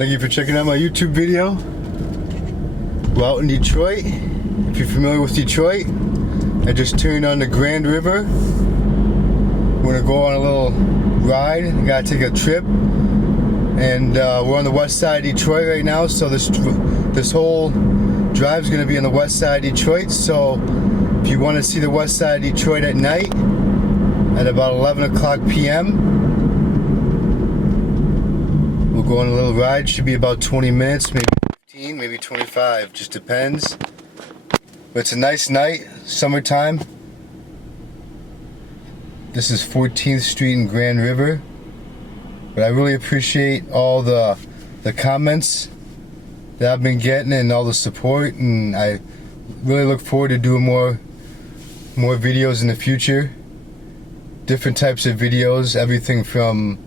Thank you for checking out my YouTube video. We're out in Detroit. If you're familiar with Detroit, I just turned on the Grand River. We're gonna go on a little ride. I gotta take a trip, and we're on the west side of Detroit right now. So this whole drive is gonna be on the west side of Detroit. So if you want to see the west side of Detroit at night, at about 11 o'clock p.m., we'll go on a little ride. Should be about 20 minutes, maybe 15, maybe 25, just depends. But it's a nice night, summertime. This is 14th Street and Grand River. But I really appreciate all the comments that I've been getting and all the support, and I really look forward to doing more videos in the future. Different types of videos, everything from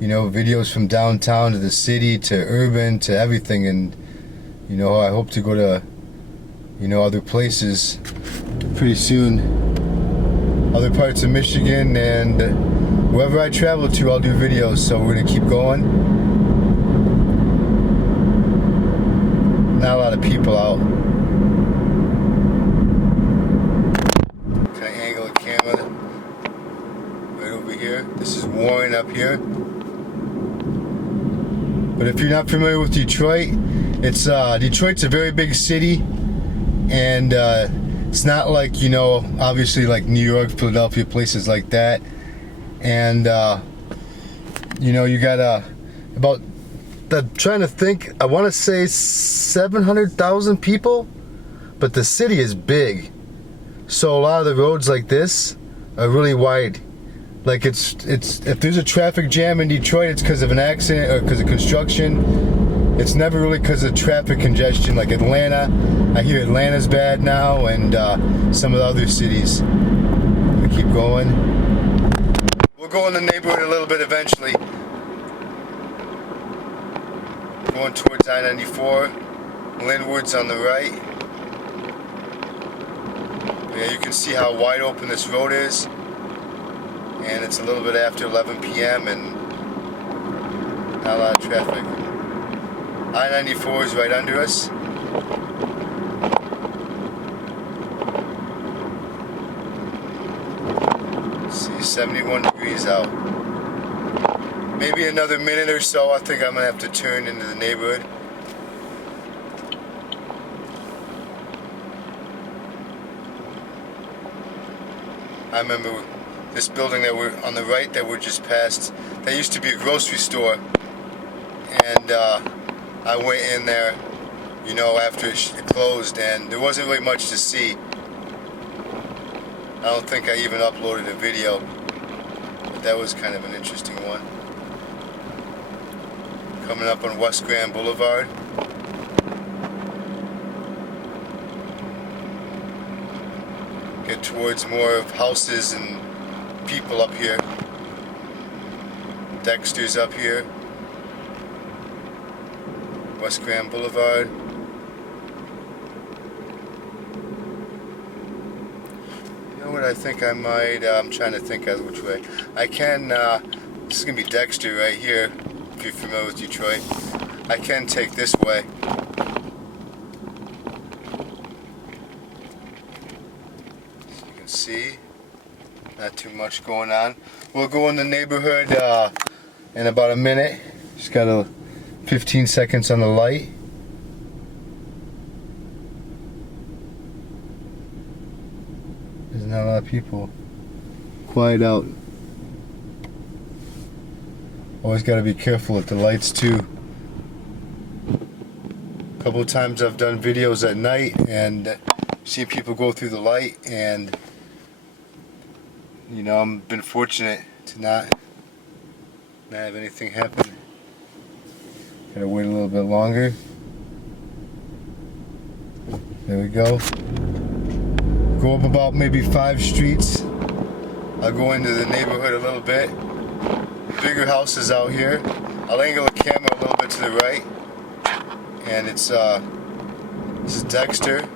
videos from downtown to the city to urban to everything, and I hope to go to other places pretty soon, other parts of Michigan, and wherever I travel to, I'll do videos. So we're gonna keep going. Not a lot of people out. Can I angle the camera right over here? This is Warren up here. But if you're not familiar with Detroit, Detroit's a very big city, and it's not like, obviously like New York, Philadelphia, places like that. And you got about, I'm trying to think, I want to say 700,000 people, but the city is big. So a lot of the roads like this are really wide. Like it's if there's a traffic jam in Detroit, it's because of an accident or because of construction. It's never really because of traffic congestion like Atlanta. I hear Atlanta's bad now, and some of the other cities. We keep going. We'll go in the neighborhood a little bit eventually. Going towards I-94. Linwood's on the right. Yeah, you can see how wide open this road is. And it's a little bit after 11 p.m. and not a lot of traffic. I-94 is right under us. Let's see, 71 degrees out. Maybe another minute or so, I think I'm going to have to turn into the neighborhood. I remember this building that we're on the right that we're just past, that used to be a grocery store, and I went in there, after it closed, and there wasn't really much to see. I don't think I even uploaded a video, but that was kind of an interesting one. Coming up on West Grand Boulevard. Get towards more of houses and people up here. Dexter's up here. West Grand Boulevard. You know what, I think I might, I'm trying to think of which way. I can, this is going to be Dexter right here, if you're familiar with Detroit. I can take this way. So you can see. Not too much going on. We'll go in the neighborhood in about a minute. Just got 15 seconds on the light. There's not a lot of people. Quiet out. Always got to be careful with the lights too. A couple of times I've done videos at night and seen people go through the light, and I've been fortunate to not have anything happen. Gotta wait a little bit longer. There we go. Go up about maybe 5 streets. I'll go into the neighborhood a little bit. Bigger houses out here. I'll angle the camera a little bit to the right. And it's, this is Dexter.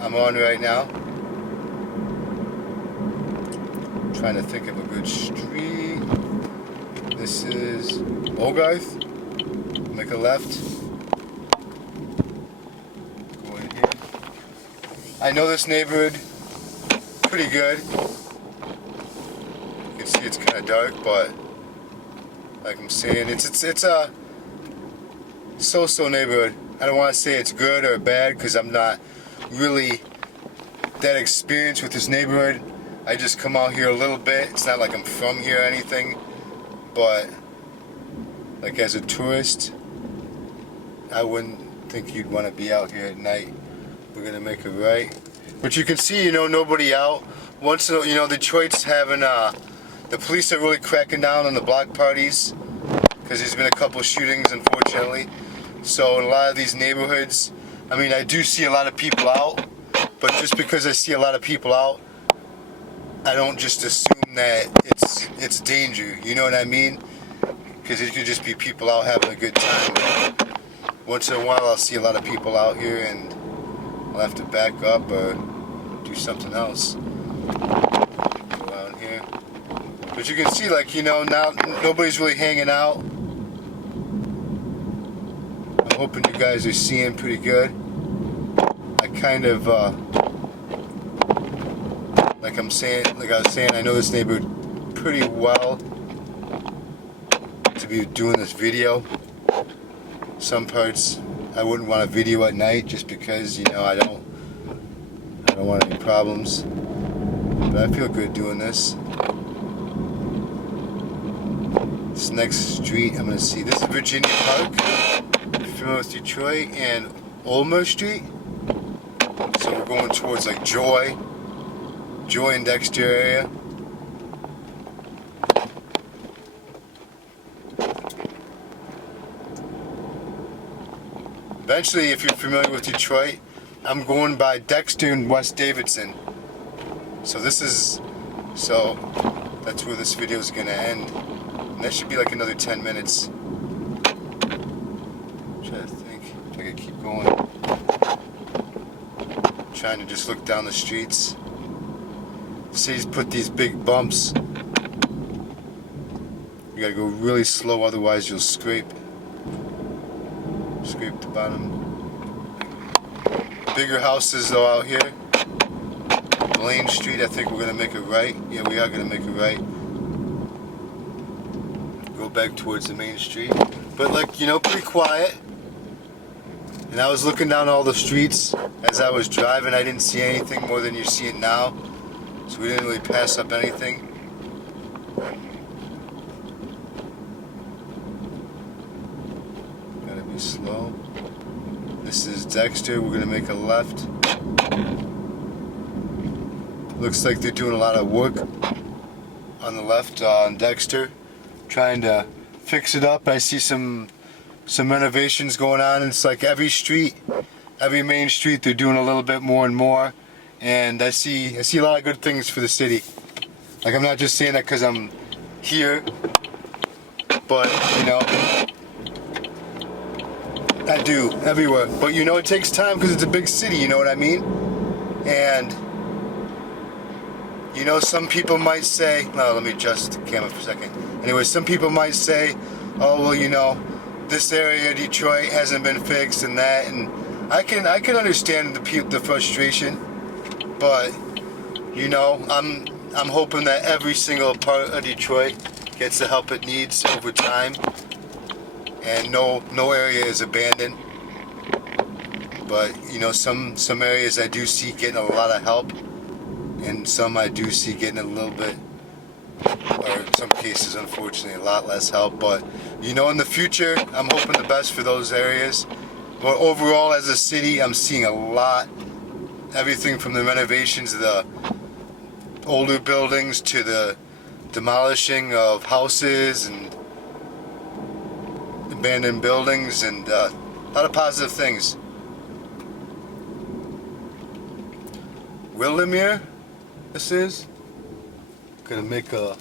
I'm on right now. Trying to think of a good street. This is Hogarth, make a left. Go in here. I know this neighborhood pretty good. You can see it's kind of dark, but like I'm saying, it's a so-so neighborhood. I don't want to say it's good or bad because I'm not really that experienced with this neighborhood. I just come out here a little bit. It's not like I'm from here or anything, but like as a tourist, I wouldn't think you'd want to be out here at night. We're gonna make a right, but you can see, nobody out. Once Detroit's having the police are really cracking down on the block parties because there's been a couple shootings, unfortunately. So in a lot of these neighborhoods, I mean, I do see a lot of people out, but just because I see a lot of people out, I don't just assume that it's danger. You know what I mean? Because it could just be people out having a good time. Once in a while, I'll see a lot of people out here, and I'll have to back up or do something else. Go out here, but you can see, like, now nobody's really hanging out. I'm hoping you guys are seeing pretty good. I kind of, like I was saying, I know this neighborhood pretty well to be doing this video. Some parts I wouldn't want to video at night just because, I don't want any problems. But I feel good doing this. This next street I'm going to see, this is Virginia Park. Familiar with Detroit and Ulmer Street. So we're going towards like Joy and Dexter area. Eventually, if you're familiar with Detroit, I'm going by Dexter and West Davidson. So that's where this video is going to end. And that should be like another 10 minutes. Trying to think if I could keep going. Trying to just look down the streets. The city's put these big bumps. You gotta go really slow, otherwise you'll scrape the bottom. Bigger houses though out here. Blaine Street, I think we're gonna make a right. Yeah, we are gonna make a right. Go back towards the main street. But pretty quiet. And I was looking down all the streets as I was driving. I didn't see anything more than you see it now. So we didn't really pass up anything. Gotta be slow. This is Dexter. We're gonna make a left. Looks like they're doing a lot of work on the left on Dexter, trying to fix it up. I see some renovations going on. It's like every street, every main street, they're doing a little bit more and more. And I see a lot of good things for the city. Like, I'm not just saying that because I'm here, but I do everywhere. But it takes time because it's a big city. You know what I mean? And some people might say, no, let me adjust the camera for a second. Anyway, some people might say, oh well, this area of Detroit hasn't been fixed and that, and I can understand the frustration, but I'm hoping that every single part of Detroit gets the help it needs over time, and no area is abandoned. But some areas I do see getting a lot of help, and some I do see getting a little bit, or in some cases, unfortunately, a lot less help. But in the future, I'm hoping the best for those areas. But overall, as a city, I'm seeing a lot. Everything from the renovations of the older buildings to the demolishing of houses and abandoned buildings, and a lot of positive things. Wildermere, this is. Gonna make a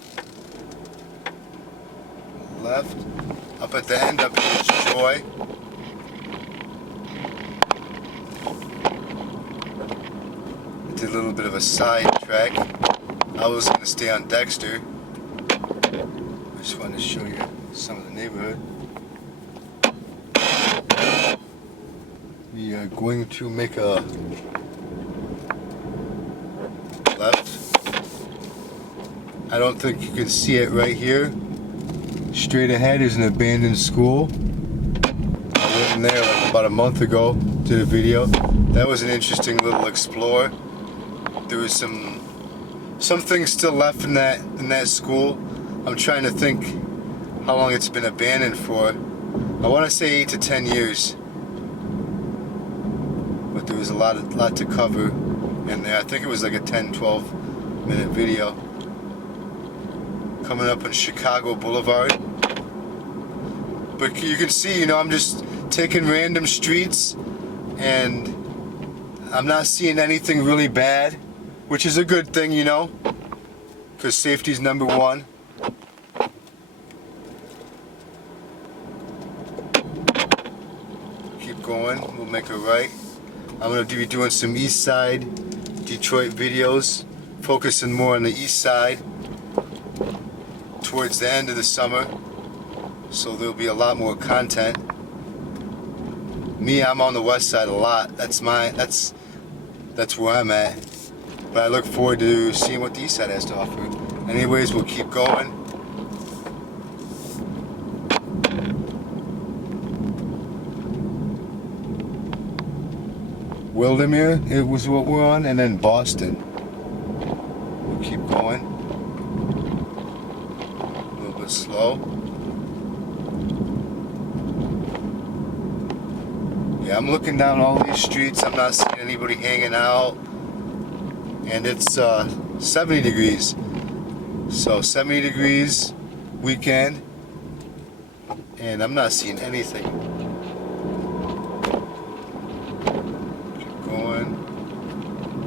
left. Up at the end, up here is Joy. Did a little bit of a side track. I was gonna stay on Dexter. I just wanted to show you some of the neighborhood. We are going to make a left. I don't think you can see it right here. Straight ahead is an abandoned school. I went in there like about a month ago, did a video. That was an interesting little explore. There was some things still left in that school. I'm trying to think how long it's been abandoned for. I want to say 8 to 10 years. But there was a lot to cover in there. I think it was like a 10-12 minute video. Coming up on Chicago Boulevard. But you can see, you know, I'm just taking random streets and I'm not seeing anything really bad, which is a good thing, you know, because safety's number one. Keep going, we'll make a right. I'm going to be doing some east side Detroit videos, focusing more on the east side towards the end of the summer, so there'll be a lot more content. Me, I'm on the west side a lot. That's where I'm at. But I look forward to seeing what the east side has to offer. Anyways, we'll keep going. Wildermere, it was what we're on, and then Boston. We'll keep going. A little bit slow. Yeah, I'm looking down all these streets. I'm not seeing anybody hanging out. And it's 70 degrees. So 70 degrees weekend. And I'm not seeing anything. Keep going.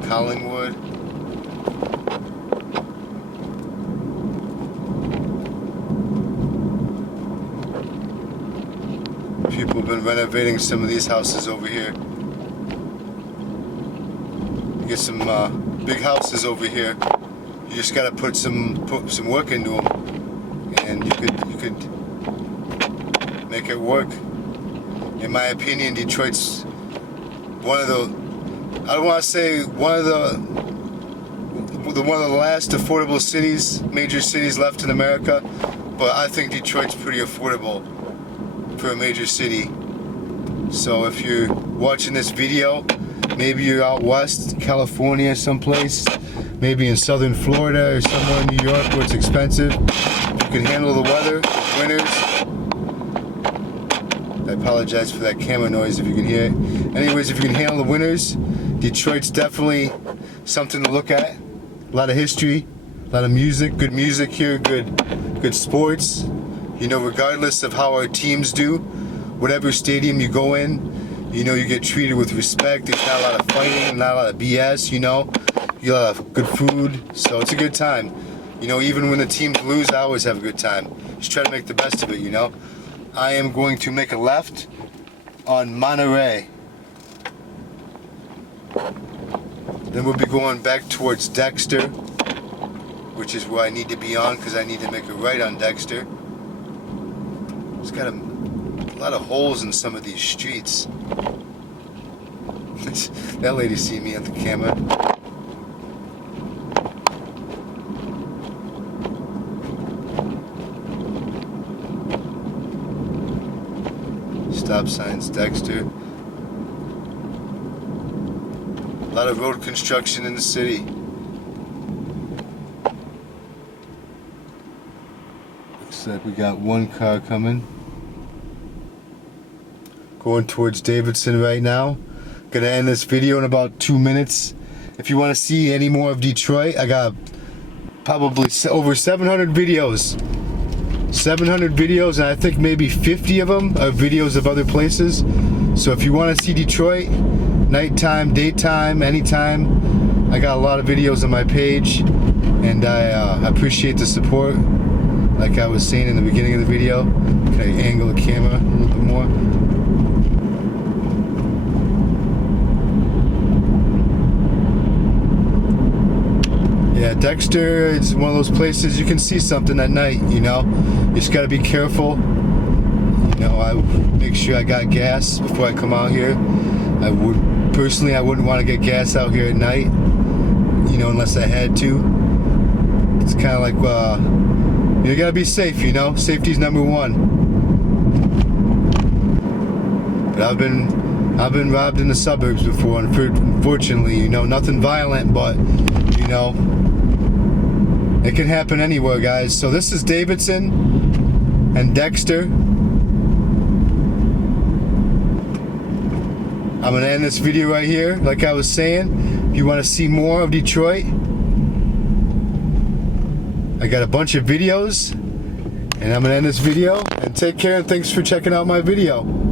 Collingwood. People have been renovating some of these houses over here. You get some big houses over here. You just gotta put some work into them, and you could make it work. In my opinion, Detroit's one of the, I don't want to say one of the last affordable cities, major cities left in America, but I think Detroit's pretty affordable for a major city. So if you're watching this video, maybe you're out west, California someplace, maybe in southern Florida or somewhere in New York where it's expensive, you can handle the weather, winters. I apologize for that camera noise if you can hear it. Anyways, if you can handle the winters, Detroit's definitely something to look at. A lot of history, a lot of music, good music here, good sports. You know, regardless of how our teams do, whatever stadium you go in, you know, you get treated with respect. There's not a lot of fighting, not a lot of BS, you know. You have good food, so it's a good time. You know, even when the teams lose, I always have a good time. Just try to make the best of it, you know. I am going to make a left on Monterey. Then we'll be going back towards Dexter, which is where I need to be on because I need to make a right on Dexter. It's got a lot of holes in some of these streets. That lady see me on the camera. Stop signs, Dexter. A lot of road construction in the city. Looks like we got one car coming. Going towards Davidson right now. Gonna end this video in about 2 minutes. If you want to see any more of Detroit, I got probably over 700 videos. 700 videos, and I think maybe 50 of them are videos of other places. So if you want to see Detroit, nighttime, daytime, anytime, I got a lot of videos on my page, and I appreciate the support. Like I was saying in the beginning of the video. Can I angle the camera a little bit more? Yeah, Dexter is one of those places you can see something at night, you know. You just gotta be careful. You know, I make sure I got gas before I come out here. I wouldn't want to get gas out here at night, you know, unless I had to. It's kind of like, you gotta be safe, you know? Safety's number one. But I've been robbed in the suburbs before, unfortunately, you know, nothing violent, but, you know, it can happen anywhere, guys. So this is Davidson and Dexter. I'm gonna end this video right here. Like I was saying, if you want to see more of Detroit, I got a bunch of videos, and I'm gonna end this video. And take care, and thanks for checking out my video.